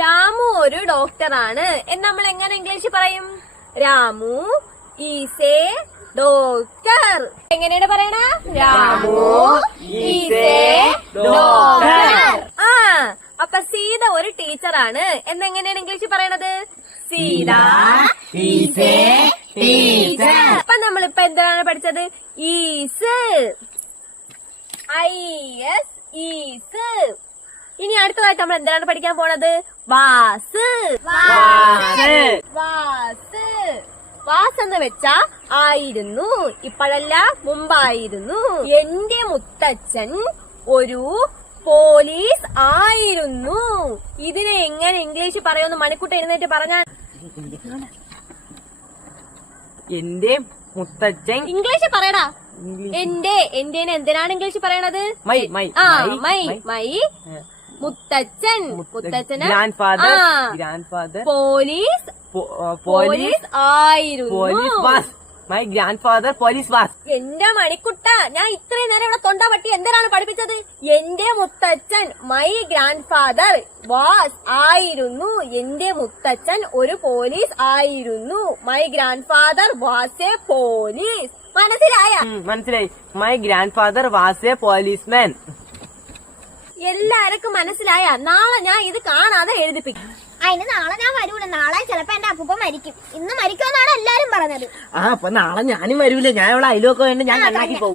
രാമു ഒരു ഡോക്ടറാണ്. എന്ന് നമ്മൾ എങ്ങനെ ഇംഗ്ലീഷിൽ പറയും? രാമു ഈസ് എ ഡോക്ടർ എങ്ങനെയാണ് പറയണ? രാമു ഈസ് എ ഡോക്ടർ ആ അപ്പൊ സീത ഒരു ടീച്ചറാണ്. എന്നെങ്ങനെയാണ് ഇംഗ്ലീഷിൽ പറയണത്? Sita is a teacher. അപ്പൊ നമ്മളിപ്പോ എന്താണ് പഠിച്ചത്? ഈസ് ഐ എസ് ഈസ് ഇനി അടുത്തതായിട്ട് നമ്മൾ എന്താണ് പഠിക്കാൻ പോണത്? വാസ്. വാസ്. വാസ് എന്ന് വെച്ചാ ആയിരുന്നു. ഇപ്പോഴല്ല മുമ്പായിരുന്നു. എന്റെ മുത്തച്ഛൻ ഒരു പോലീസ് ആയിരുന്നു. ഇതിനെ എങ്ങനെ ഇംഗ്ലീഷ് പറയുമെന്ന് മണിക്കൂട്ട് എഴുന്നേറ്റ് പറഞ്ഞാൽ എന്റെ മുത്തച്ഛൻ ഇംഗ്ലീഷ് പറയടാ. എന്റെ എന്റെ എന്തിനാണ് ഇംഗ്ലീഷ് പറയണത്? My, my my. മൈ മുത്തച്ഛൻ. മുത്തച്ഛൻ grandfather grandfather. Police police. Police ആയിരുന്നു. Police was. My grandfather police was. എന്റെ മണിക്കുട്ട ഞാൻ ഇത്രയും നേരം ഇവിടെ തൊണ്ട പട്ടി എന്തിനാണ് പഠിപ്പിച്ചത്? എന്റെ മുത്തച്ഛൻ മൈ ഗ്രാൻഡ് ഫാദർ വാസ് ആയിരുന്നു. എന്റെ മുത്തച്ഛൻ ഒരു പോലീസ് ആയിരുന്നു. My grandfather was a police. മനസ്സിലായ? മനസ്സിലായി. My grandfather was a policeman. എല്ലാവർക്കും മനസ്സിലായ. നാളെ ഞാൻ ഇത് കാണാതെ എഴുതിപ്പിക്കും. അതിന് നാളെ ഞാൻ വരൂല. നാളെ ചിലപ്പോ എന്റെ അപ്പൂപ്പ മരിക്കും. ഇന്ന് മരിക്കുമെന്നാണ് എല്ലാരും പറഞ്ഞത്. ആ അപ്പൊ നാളെ ഞാനും വരൂല. ഞാൻ ഇവിടെ അയലൊക്കെ വേണ്ടി ഞാൻ കണ്ണാക്കി പോകും.